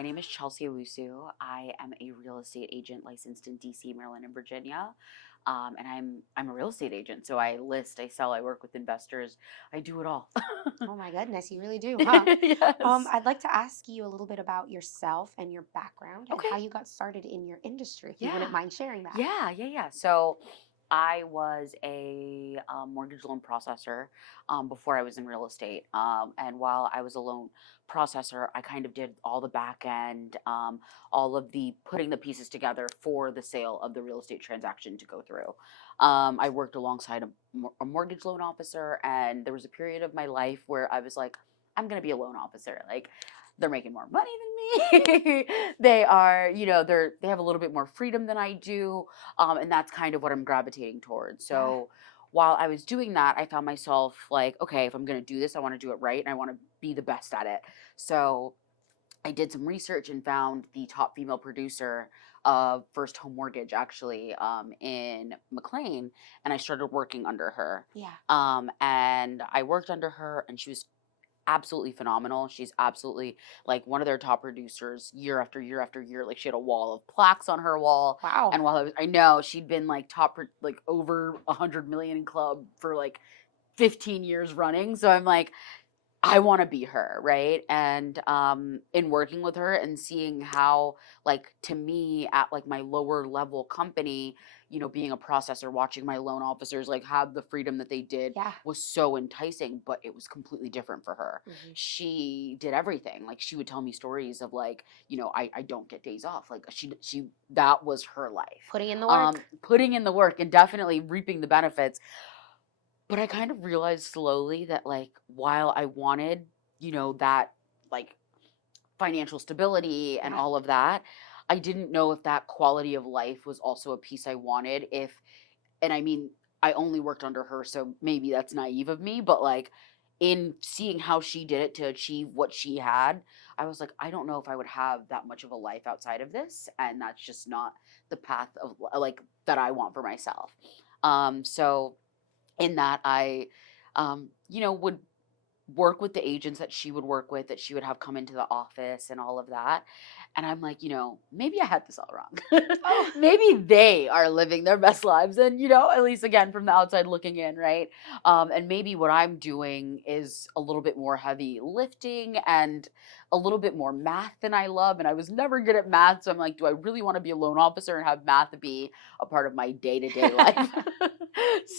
my name is Chelsea Owusu. I am a real estate agent licensed in DC, Maryland, and Virginia. And I'm a real estate agent. So I list, I sell, I work with investors. I do it all. Oh my goodness, you really do, huh? Yes. I'd like to ask you a little bit about yourself and your background and Okay. how you got started in your industry, if you Yeah. wouldn't mind sharing that. Yeah. So I was a mortgage loan processor before I was in real estate. And while I was a loan processor, I kind of did all the back end, all of the putting the pieces together for the sale of the real estate transaction to go through. I worked alongside a mortgage loan officer, and there was a period of my life where I was like, I'm going to be a loan officer. Like, they're making more money than me. They are, they have a little bit more freedom than I do. And that's kind of what I'm gravitating towards. Yeah. So while I was doing that, I found myself like, okay, if I'm going to do this, I want to do it right and I want to be the best at it. So I did some research and found the top female producer of First Home Mortgage actually in McLean, and I started working under her. Yeah. And I worked under her, and she was absolutely phenomenal. She's absolutely like one of their top producers year after year after year. Like she had a wall of plaques on her wall. Wow. And while I know she'd been like like over 100 million in club for like 15 years running. So I'm like, I want to be her, right? And in working with her and seeing how, like, to me at like my lower level company, being a processor, watching my loan officers like have the freedom that they did Yeah. was so enticing, but it was completely different for her. Hmm. She did everything. Like she would tell me stories of like, I don't get days off. Like she that was her life. Putting in the work. Putting in the work and definitely reaping the benefits. But I kind of realized slowly that, like, while I wanted, that, like, financial stability and Yeah. all of that, I didn't know if that quality of life was also a piece I wanted. And I mean, I only worked under her, so maybe that's naive of me, but like, in seeing how she did it to achieve what she had, I was like, I don't know if I would have that much of a life outside of this. And that's just not the path of like that I want for myself. So in that I would work with the agents that she would work with, that she would have come into the office and all of that. And I'm like, maybe I had this all wrong. Oh. Maybe they are living their best lives. And, at least again, from the outside looking in, right? And maybe what I'm doing is a little bit more heavy lifting and a little bit more math than I love. And I was never good at math. So I'm like, do I really want to be a loan officer and have math be a part of my day to day life?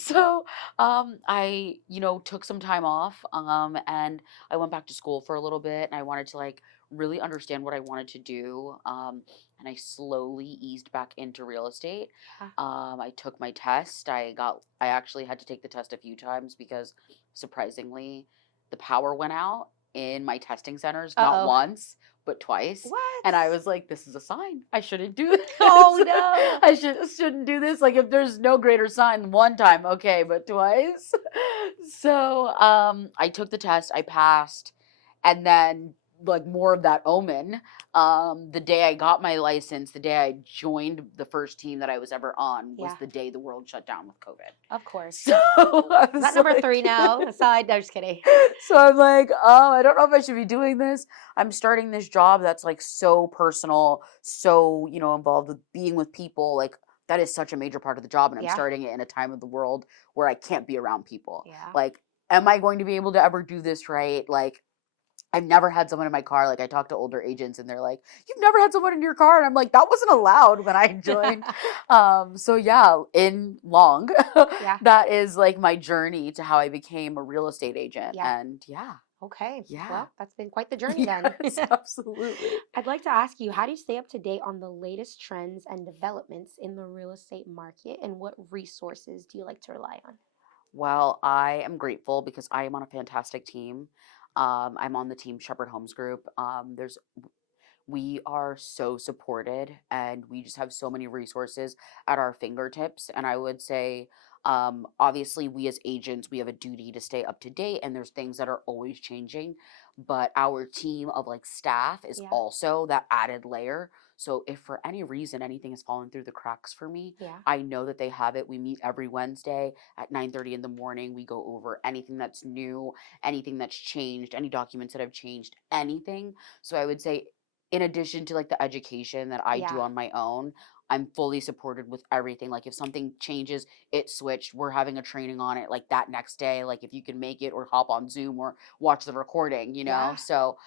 So I, took some time off, and I went back to school for a little bit, and I wanted to like really understand what I wanted to do. And I slowly eased back into real estate. Yeah. I took my test. I actually had to take the test a few times because surprisingly, the power went out in my testing centers, not Uh-oh. once, but twice. What? And I was like, this is a sign. I shouldn't do this. Oh no. I shouldn't do this. Like if there's no greater sign than one time, okay, but twice. So I took the test, I passed, and then like more of that omen. The day I got my license, the day I joined the first team that I was ever on was Yeah. the day the world shut down with COVID. Of course. So I was Is that number like, 3 now? Aside, no, just kidding. so I'm like, oh, I don't know if I should be doing this. I'm starting this job that's like so personal, so, involved with being with people. Like that is such a major part of the job. And I'm Yeah. starting it in a time of the world where I can't be around people. Yeah. Like, am I going to be able to ever do this right? Like, I've never had someone in my car. Like I talk to older agents and they're like, you've never had someone in your car. And I'm like, that wasn't allowed when I joined. So yeah, in long, Yeah. that is like my journey to how I became a real estate agent. Yeah. And yeah. Okay. Yeah. Well, that's been quite the journey then. Yes, absolutely. I'd like to ask you, how do you stay up to date on the latest trends and developments in the real estate market, and what resources do you like to rely on? Well, I am grateful because I am on a fantastic team. I'm on the team Shepherd Homes Group. We are so supported and we just have so many resources at our fingertips. And I would say, obviously, we as agents, we have a duty to stay up to date and there's things that are always changing. But our team of like staff is Yeah. also that added layer. So if for any reason anything has fallen through the cracks for me, Yeah. I know that they have it. We meet every Wednesday at 9:30 in the morning. We go over anything that's new, anything that's changed, any documents that have changed, anything. So I would say in addition to like the education that I do Yeah. on my own, I'm fully supported with everything. Like if something changes, it switched. We're having a training on it like that next day. Like if you can make it or hop on Zoom or watch the recording, you know? Yeah. So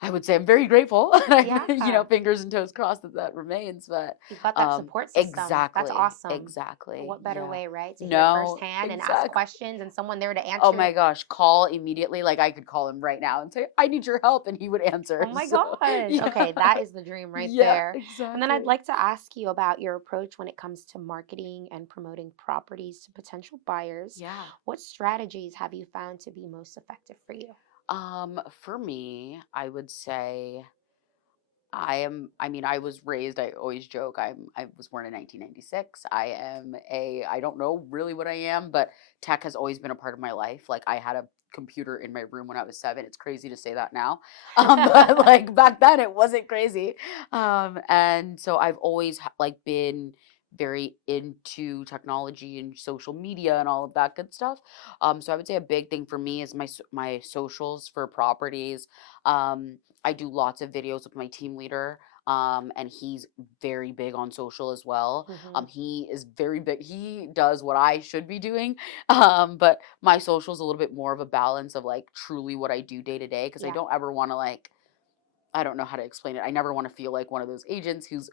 I would say I'm very grateful. And Yeah. fingers and toes crossed that that remains. But You've got that support system. That's exactly, awesome. exactly. What better Yeah. way, right? To hear No, firsthand and ask exactly. questions and someone there to Oh answer my it. gosh, call immediately. Like I could call him right now and say, I need your help. And he would Oh answer. my So gosh. yeah. Okay, that is the dream right Yeah, there. And then I'd exactly. like to ask you about your approach when it comes to marketing and promoting properties to potential buyers. Yeah. What strategies have you found to be most effective for you? For me, I would say I mean, I was raised, I always joke, I was born in 1996. I don't know really what I am, but tech has always been a part of my life. Like I had a computer in my room when I was 7. It's crazy to say that now. But like back then it wasn't crazy. And so I've always like been very into technology and social media and all of that good stuff. So I would say a big thing for me is my socials for properties. I do lots of videos with my team leader, and he's very big on social as well. Hmm. He is very big. He does what I should be doing, but my social is a little bit more of a balance of like truly what I do day to day because I Yeah. don't ever want to like I don't know how to explain it. I never want to feel like one of those agents who's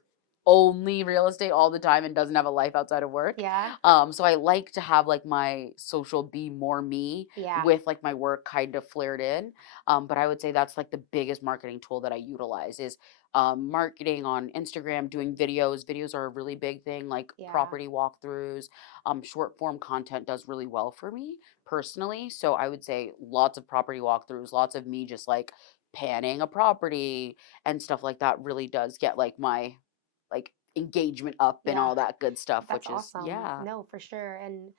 only real estate all the time and doesn't have a life outside of work. Yeah. So I like to have like my social be more me Yeah. with like my work kind of flared in. But I would say that's like the biggest marketing tool that I utilize is marketing on Instagram, doing videos. Videos are a really big thing, like Yeah. property walkthroughs. Short form content does really well for me personally. So I would say lots of property walkthroughs, lots of me just like panning a property and stuff like that really does get like my like engagement up and Yeah. all that good stuff, That's which is awesome. yeah, No, for sure. And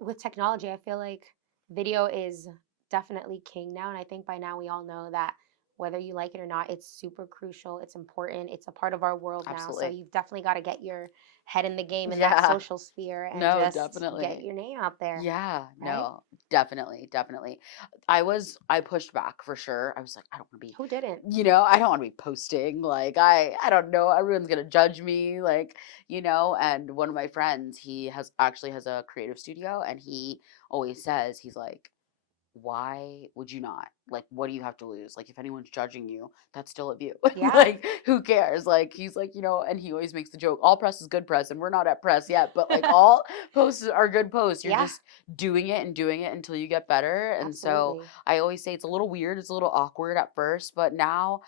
with technology, I feel like video is definitely king now. And I think by now we all know that whether you like it or not, it's super crucial. It's important. It's a part of our world now. So absolutely. you've definitely got to get your head in the game in that Yeah. social sphere and No, just get definitely. your name out there, Yeah, right? no, definitely, definitely. I pushed back for sure. I was like, I don't want to be, Who didn't? I don't want to be posting. Like, I don't know. Everyone's gonna judge me. Like, And one of my friends, he has a creative studio, and he always says he's like, why would you not? Like, what do you have to lose? Like, if anyone's judging you, that's still a view. Yeah. Like, who cares? Like, he's like, and he always makes the joke, all press is good press, and we're not at press yet, but like all posts are good posts. You're Yeah, just doing it and doing it until you get better. And so absolutely. I always say it's a little weird, it's a little awkward at first, but now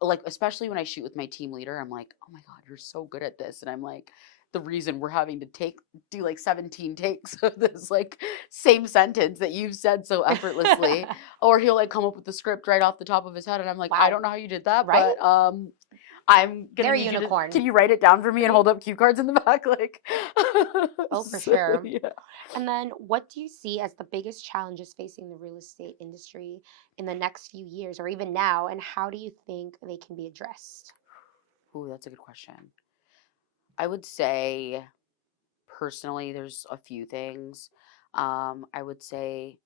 like, especially when I shoot with my team leader, I'm like, "Oh my god, you're so good at this." And I'm like, the reason we're having to do like 17 takes of this like same sentence that you've said so effortlessly, or he'll like come up with the script right off the top of his head and I'm like, "I Wow. don't know how you did that, Right? but I'm gonna They're a need you to unicorn. can you write it down for me and hold up cue cards in the back?" Like Oh, for so, sure. yeah. And then what do you see as the biggest challenges facing the real estate industry in the next few years or even now, and how do you think they can be addressed? Ooh, that's a good question. I would say personally there's a few things. I would say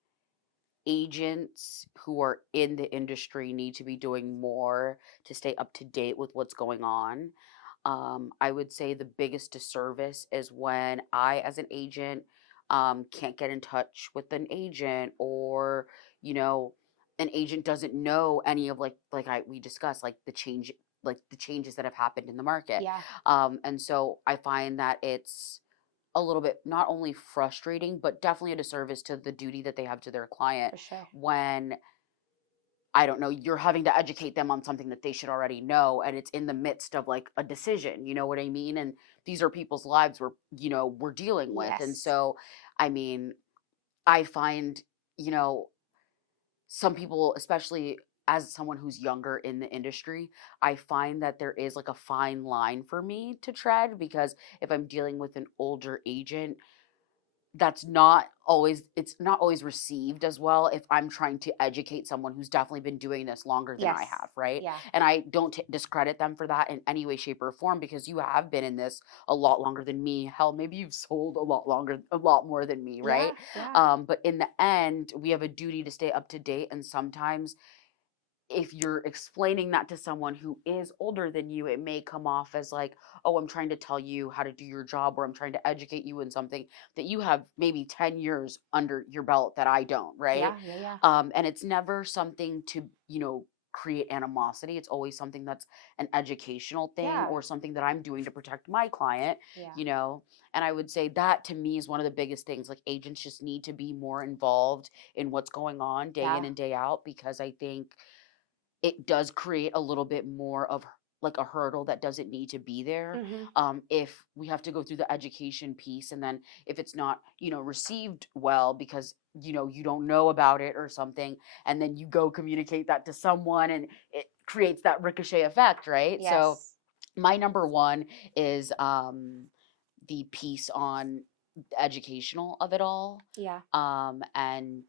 agents who are in the industry need to be doing more to stay up to date with what's going on. I would say the biggest disservice is when I, as an agent, can't get in touch with an agent, or you know, an agent doesn't know any of like we discussed like the changes that have happened in the market. Yeah, And so I find that it's a little bit not only frustrating, but definitely a disservice to the duty that they have to their client for sure. when I don't know, you're having to educate them on something that they should already know, and it's in the midst of like a decision, you know what I mean? And these are people's lives we're dealing with. And Yes, so, I mean, I find, you know, some people, especially as someone who's younger in the industry, I find that there is like a fine line for me to tread because if I'm dealing with an older agent, it's not always received as well if I'm trying to educate someone who's definitely been doing this longer than I yes, have, right? yeah, And I don't discredit them for that in any way, shape, or form because you have been in this a lot longer than me. Hell, maybe you've sold a lot more than me, right? yeah, yeah, But in the end, we have a duty to stay up to date, and sometimes if you're explaining that to someone who is older than you, it may come off as like, oh, I'm trying to tell you how to do your job, or I'm trying to educate you in something that you have maybe 10 years under your belt that I don't, right? Yeah, yeah, yeah. And it's never something to, create animosity. It's always something that's an educational thing, Yeah, or something that I'm doing to protect my client, yeah. you know? And I would say that to me is one of the biggest things. Like, agents just need to be more involved in what's going on day in Yeah. and day out, because I think it does create a little bit more of like a hurdle that doesn't need to be there. Mhm. If we have to go through the education piece, and then if it's not, received well because, you don't know about it or something, and then you go communicate that to someone, and it creates that ricochet effect, right? So Yes. my number one is the piece on the educational of it all, Yeah, and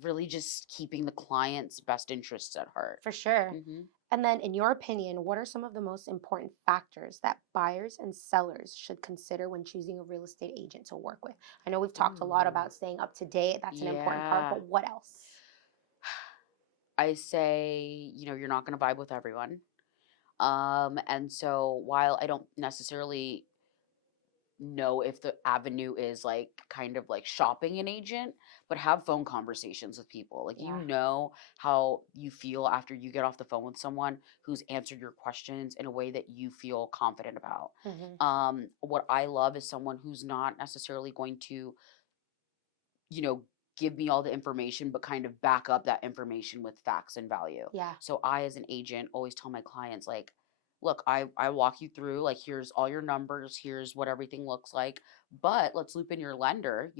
really just keeping the client's best interests at heart. for sure. Hmm. And then, in your opinion, what are some of the most important factors that buyers and sellers should consider when choosing a real estate agent to work with? I know we've talked a lot Ooh, about staying up to date. That's an important part, yeah. but what else? I say, you're not going to vibe with everyone. And so while I don't necessarily know if the avenue is like kind of like shopping an agent, but have phone conversations with people. Like, Yeah. how you feel after you get off the phone with someone who's answered your questions in a way that you feel confident about. Hmm. What I love is someone who's not necessarily going to, you know, give me all the information, but kind of back up that information with facts and value. Yeah. So I, as an agent, always tell my clients, like, look, I walk you through, like, here's all your numbers, here's what everything looks like, but let's loop in your lender.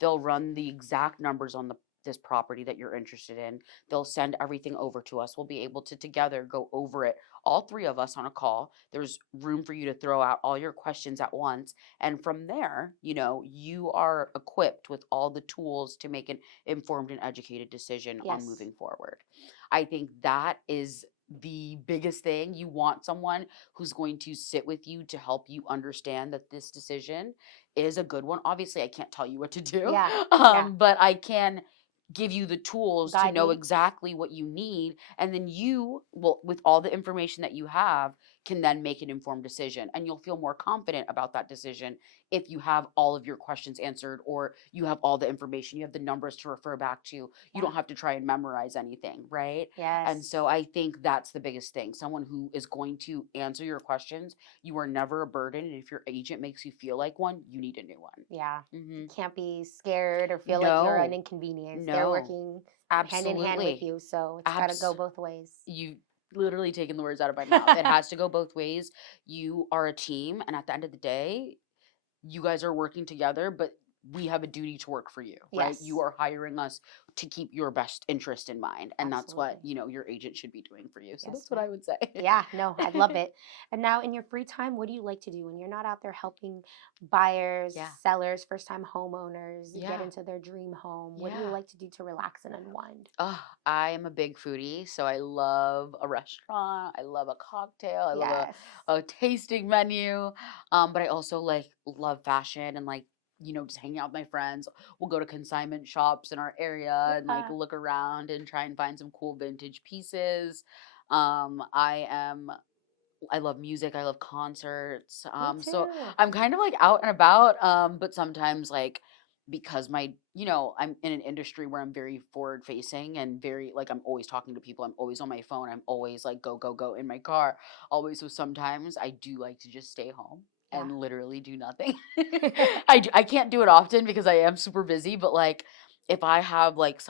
They'll run the exact numbers on this property that you're interested in. They'll send everything over to us. We'll be able to together go over it, all three of us on a call. There's room for you to throw out all your questions at once, and from there, you are equipped with all the tools to make an informed and educated decision on Yes. moving forward. I think that is the biggest thing. You want someone who's going to sit with you to help you understand that this decision is a good one. Obviously, I can't tell you what to do, Yeah. Yeah. but I can give you the tools to Guide know me. exactly what you need, and then you will, with all the information that you have, can then make an informed decision, and you'll feel more confident about that decision if you have all of your questions answered, or you have all the information, you have the numbers to refer back to. You Yeah. don't have to try and memorize anything, right? And Yes. so I think that's the biggest thing. Someone who is going to answer your questions. You are never a burden, and if your agent makes you feel like one, you need a new one. Yeah. You Hmm. can't be scared or feel like you're an No, inconvenience. They're no, working hand in hand with absolutely. you, so it's got to go Abs both ways. you literally taken the words out of my mouth. It has to go both ways. You are a team, and at the end of the day, you guys are working together, but we have a duty to work for you, right? You Yes, are hiring us to keep your best interest in mind, and that's what, absolutely. your agent should be doing for you. So Yes, that's what ma'am. I would say. Yeah, no, I love it. And now, in your free time, what do you like to do when you're not out there helping buyers, Yeah. sellers, first time homeowners get Yeah. into their dream home? What do you Yeah. like to do to relax and unwind? Oh, I am a big foodie, so I love a restaurant. I love a cocktail. I love a, Yes. a tasting menu. But I also like love fashion, and like, just hanging out with my friends. We'll go to consignment shops in our area and like Yeah, look around and try and find some cool vintage pieces. I love music. I love concerts. me So too. I'm kind of like out and about. But sometimes, like, because I'm in an industry where I'm very forward facing and very like, I'm always talking to people. I'm always on my phone. I'm always like go go go in my car. Always. So sometimes I do like to just stay home Yeah. and literally do nothing. I can't do it often because I am super busy. But like, if I have like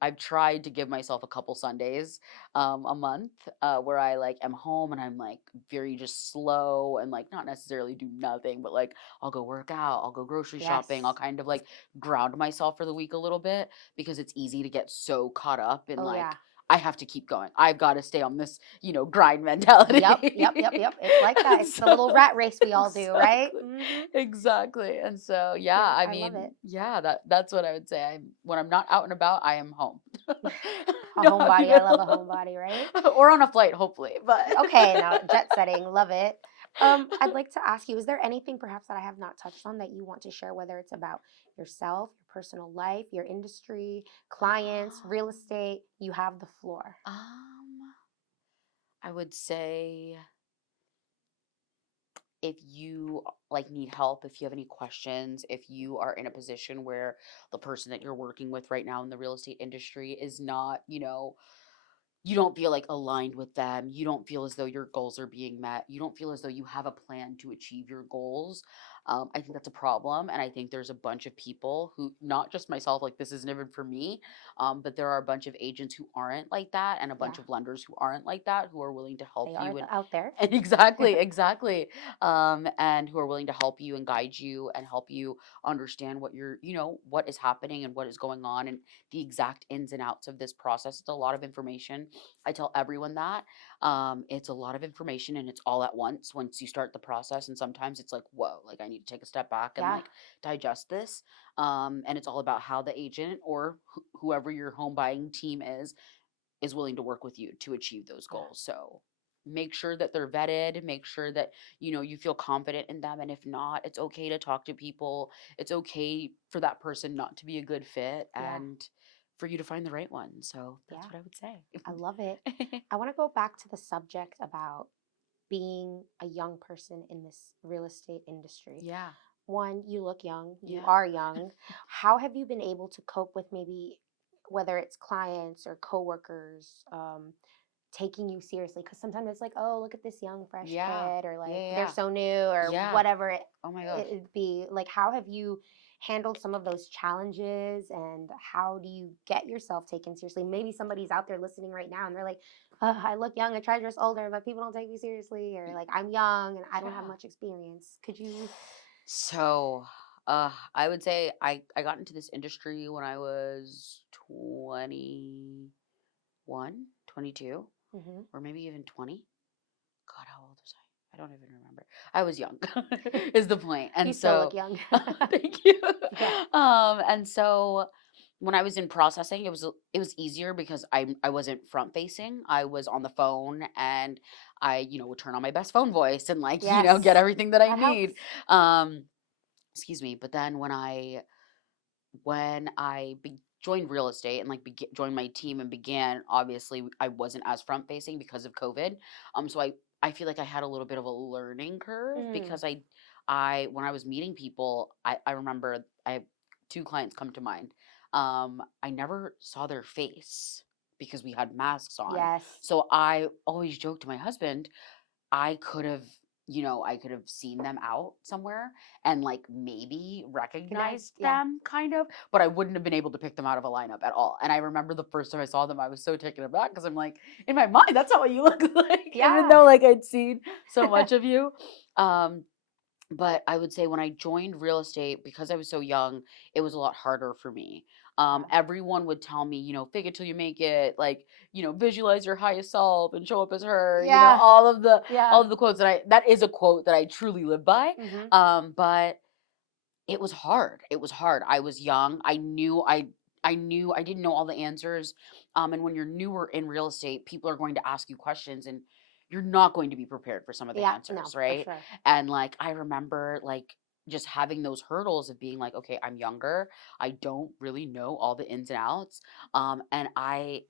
I've tried to give myself a couple Sundays a month, where I like am home and I'm like very just slow and like not necessarily do nothing, but like I'll go work out, I'll go grocery shopping, I'll Yes. kind of like ground myself for the week a little bit, because it's easy to get so caught up in Oh, like, yeah. I have to keep going. I've got to stay on this, grind Yep, yep, yep, mentality. yep. It's like that. It's the So little rat race we all do, right? exactly. Hmm. Exactly. And so yeah, Yeah, I I love mean, it. yeah, that's what I would say. When I'm not out and about, I am home. A No happy homebody. I love meal. a homebody, right? Or on a flight, hopefully. But Okay, now jet setting, love it. I'd like to ask you, is there anything perhaps that I have not touched on that you want to share, whether it's about yourself, your personal life, your industry, clients, real estate? You have the floor. I would say if you like need help, if you have any questions, if you are in a position where the person that you're working with right now in the real estate industry is not, you don't feel like aligned with them. You don't feel as though your goals are being met. You don't feel as though you have a plan to achieve your goals. I think that's a problem. And I think there's a bunch of people who, not just myself, like this isn't even for me, but there are a bunch of agents who aren't like that and a bunch Yeah, of lenders who aren't like that, who are willing to help they are you and out there. and exactly, exactly. And who are willing to help you and guide you and help you understand what what is happening and what is going on and the exact ins and outs of this process. It's a lot of information. I tell everyone that. It's a lot of information and it's all at once you start the process. And sometimes it's like, whoa, like I need to take a step back and Yeah, like digest this. And it's all about how the agent or whoever your home buying team is willing to work with you to achieve those yeah, goals. So make sure that they're vetted, make sure that you feel confident in them, and if not, it's okay to talk to people. It's okay for that person not to be a good fit yeah, and for you to find the right one. So that's yeah. what I would I love it. say. I want to go back to the subject about being a young person in this real estate industry. Yeah. One, you look young, you Yeah. are young. How have you been able to cope with maybe whether it's clients or coworkers taking you seriously? Because sometimes it's like, oh, look at this young, fresh Yeah. kid, or Yeah. like they're Yeah. so new, or Yeah. whatever Oh my gosh. it be. Like, how have you handled some of those challenges, and how do you get yourself taken seriously? Maybe somebody's out there listening right now and they're like, I look young, I try to dress older, but people don't take me seriously, or like I'm young and I don't have Yeah. much experience. Could you? So, I would say I got into this industry when I was 21, 22, Hmm. or maybe even 20. God, how old was I? I don't even remember. I was young, is the point. You And still look so, young. thank you. Yeah. And so when I was in processing, it was easier because I wasn't front facing. I was on the phone and I, would turn on my best phone voice and like, get Yes. everything that I That helps. need. Um, excuse me. But then when I joined real estate and like joined my team and began, obviously I wasn't as front facing because of COVID. So I feel like I had a little bit of a learning curve Mm. because I when I was meeting people, I remember I have two clients come to mind. I never saw their face because we had masks on. Yes. So I always joked to my husband, I could have, I could have seen them out somewhere and like maybe Recognize. recognized Yeah. them kind of, but I wouldn't have been able to pick them out of a lineup at all. And I remember the first time I saw them, I was so taken aback because I'm like, in my mind, that's not what you look like, even Yeah. though like I'd seen so much of you. Um, but I would say when I joined real estate, because I was so young, it was a lot harder for me. Yeah. Everyone would tell me, fake it till you make it, like, visualize your highest self and show up as her, Yeah. all Yeah. of the quotes that is a quote that I truly live by. Hmm. But it was hard. It was hard. I was young. I knew I didn't know all the answers. And when you're newer in real estate, people are going to ask you questions and you're not going to be prepared for some of the Yeah. No, answers, for right? sure. And like I remember like just having those hurdles of being like, okay, I'm younger. I don't really know all the ins and outs. And I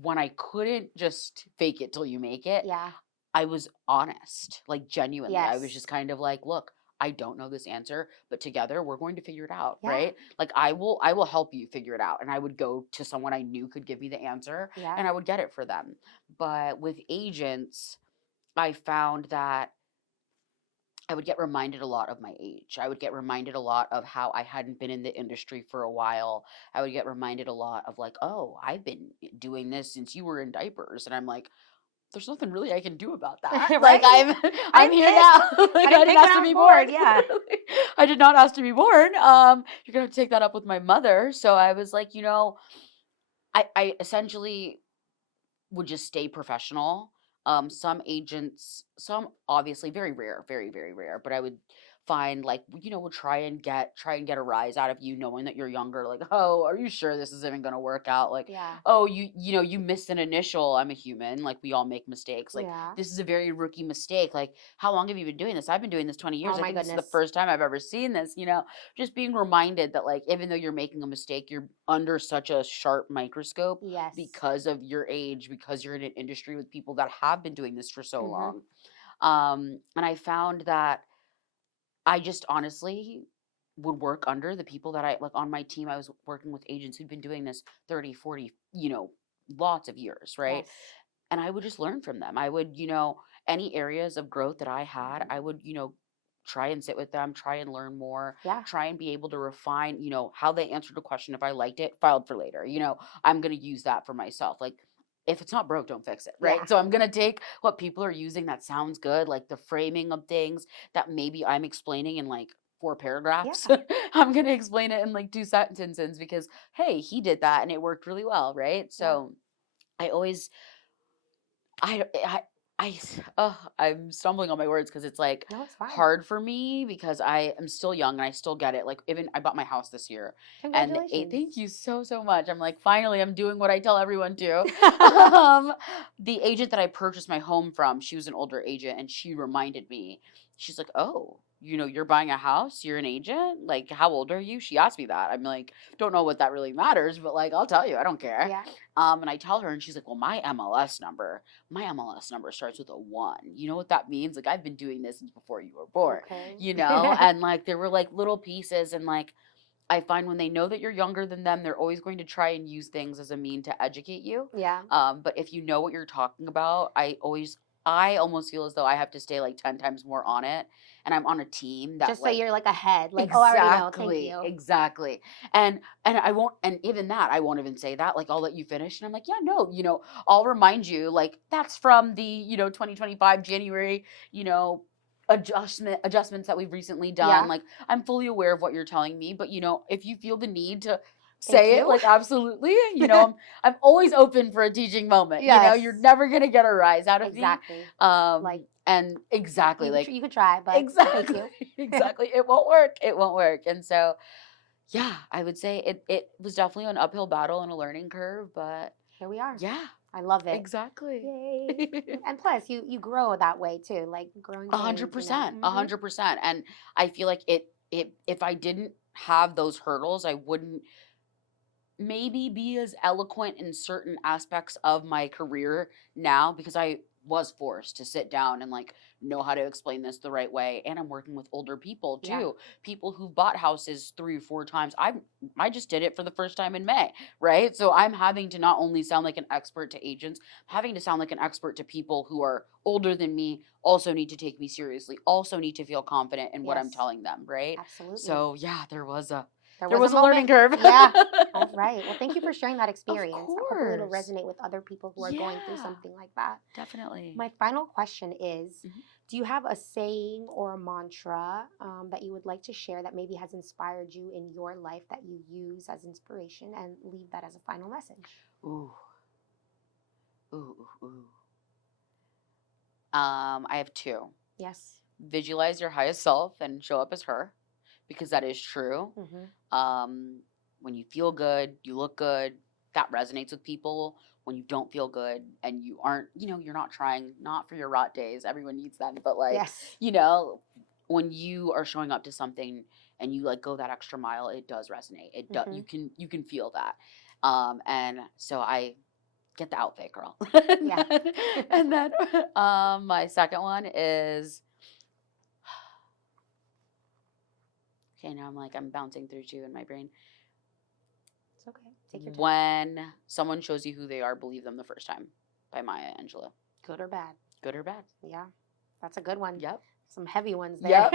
when I couldn't just fake it till you make it, Yeah. I was honest, like, genuinely. I was Yes. just kind of like, "Look, I don't know this answer, but together we're going to figure it out, Yeah. right? Like, I will help you figure it out." And I would go to someone I knew could give me the answer, Yeah. and I would get it for them. But with agents, I found that I would get reminded a lot of my age. I would get reminded a lot of how I hadn't been in the industry for a while. I would get reminded a lot of like, "Oh, I've been doing this since you were in diapers." And I'm like, there's nothing really I can do about that. Like Right? I'm I I'm didn't here pick. now. I Like I didn't didn't pick when ask I to was be born. born. Yeah. Literally. I did not ask to be born. You're gonna have to take that up with my mother. So I was like, I essentially would just stay professional. Some agents, some obviously very rare, very, very rare, but I would find like, will try and get a rise out of you knowing that you're younger. Like, oh, are you sure this is even gonna work out? Like, Yeah. oh, you missed an initial. I'm a human. Like we all make mistakes. Like Yeah. this is a very rookie mistake. Like, how long have you been doing this? I've been doing this 20 years. Oh I my think this is the goodness. first time I've ever seen this, just being reminded that like even though you're making a mistake, you're under such a sharp microscope Yes. because of your age, because you're in an industry with people that have been doing this for so Mm-hmm. long. And I found that I just honestly would work under the people that I like on my team. I was working with agents who'd been doing this 30, 40, lots of years, right? Yes. And I would just learn from them. I would, any areas of growth that I had, I would, try and sit with them, try and learn more, Yeah. try and be able to refine, how they answered a question. If I liked it, filed for later. I'm going to use that for myself. Like, if it's not broke, don't fix it, Yeah. right? So I'm going to take what people are using that sounds good, like the framing of things that maybe I'm explaining in like 4 paragraphs. Yeah. I'm going to explain it in like 2 sentences because, hey, he did that and it worked really well, right? Yeah. So I always I'm stumbling on my words because it's like No, it's fine. hard for me because I am still young and I still get it. Like even I bought my house this year, and Congratulations. thank you so much. I'm like finally I'm doing what I tell everyone to. The agent that I purchased my home from, she was an older agent, and she reminded me. She's like, "Oh, you're buying a house. You're an agent. Like, how old are you?" She asked me that. I'm like, don't know what that really matters, but like I'll tell you. I don't care. Yeah. And I tell her, and she's like, "Well, my MLS number starts with a 1. You know what that means? Like, I've been doing this since before you were born, Okay. And like, there were like little pieces. And like, I find when they know that you're younger than them, they're always going to try and use things as a mean to educate you. Yeah. But if you know what you're talking about, I almost feel as though I have to stay like 10 times more on it. And I'm on a team that Just so like, you're like ahead. Like, oh, I already know. Thank exactly, you. exactly. And I won't, and even that, I won't even say that. Like, I'll let you finish. And I'm like, yeah, no, I'll remind you, like, that's from the, 2025 January, you know, adjustments that we've recently done. Yeah. Like, I'm fully aware of what you're telling me, but if you feel the need to Thank say it, you. like, absolutely, I'm always open for a teaching moment. Yes. You're never gonna get a rise out of me. Exactly. Like, And exactly, like, you could try, but thank exactly, you. exactly. It won't work. It won't work. And so, yeah, I would say it was definitely an uphill battle and a learning curve, but Here we are. yeah, I love it. exactly. Yay. And plus, you grow that way too, like growing A hundred pains, percent, a Mhm. 100%. And I feel like if I didn't have those hurdles, I wouldn't maybe be as eloquent in certain aspects of my career now because I was forced to sit down and like know how to explain this the right way. And I'm working with older people Yeah. too, people who've bought houses 3 or 4 times. I just did it for the first time in May, right? So I'm having to not only sound like an expert to agents, I'm having to sound like an expert to people who are older than me, also need to take me seriously, also need to feel confident in what I'm Yes. telling them, right? Absolutely. So yeah, there was There there was a was a learning moment. curve. Yeah. All right. Well, thank you for sharing that Of experience. Hopefully, it'll course. resonate with other people who are going through Yeah, something like that. definitely. My final question is, Mhm. do you have a saying or a mantra that you would like to share that maybe has inspired you in your life that you use as inspiration and leave that as a final message? Ooh, ooh. I have 2. Yes. Visualize your highest self and show up as her, because that is true. Mm-hmm. When you feel good, you look good. That resonates with people. When you don't feel good and you aren't, you're not trying, not for your rot days. Everyone needs them, but like, Yes. when you are showing up to something and you like go that extra mile, it does resonate. It does. Mm-hmm. You can feel that. And so I get the outfit, girl. Yeah. And then my second one is okay. Now I'm bouncing through 2 in my brain. It's okay. Take your time. When someone shows you who they are, believe them the first time, by Maya Angelou. Good or bad? Good or bad? Yeah. That's a good one. Yep. Some heavy ones there. Yep.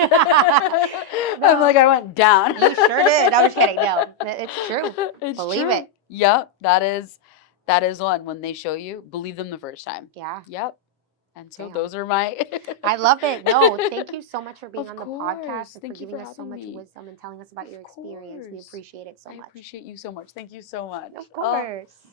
I'm like, I went down. You sure did. I was kidding. No, it's true. It's Believe true. it. Yep. That is one. When they show you, believe them the first time. Yeah. Yep. And so Damn. those are my. I love it. No, thank you so much for being Of on the course. podcast and Thank for you giving for us so having much me. wisdom and telling us about your Of experience. We course. appreciate it so I much. appreciate you so much. Thank you so much. Of Oh. course.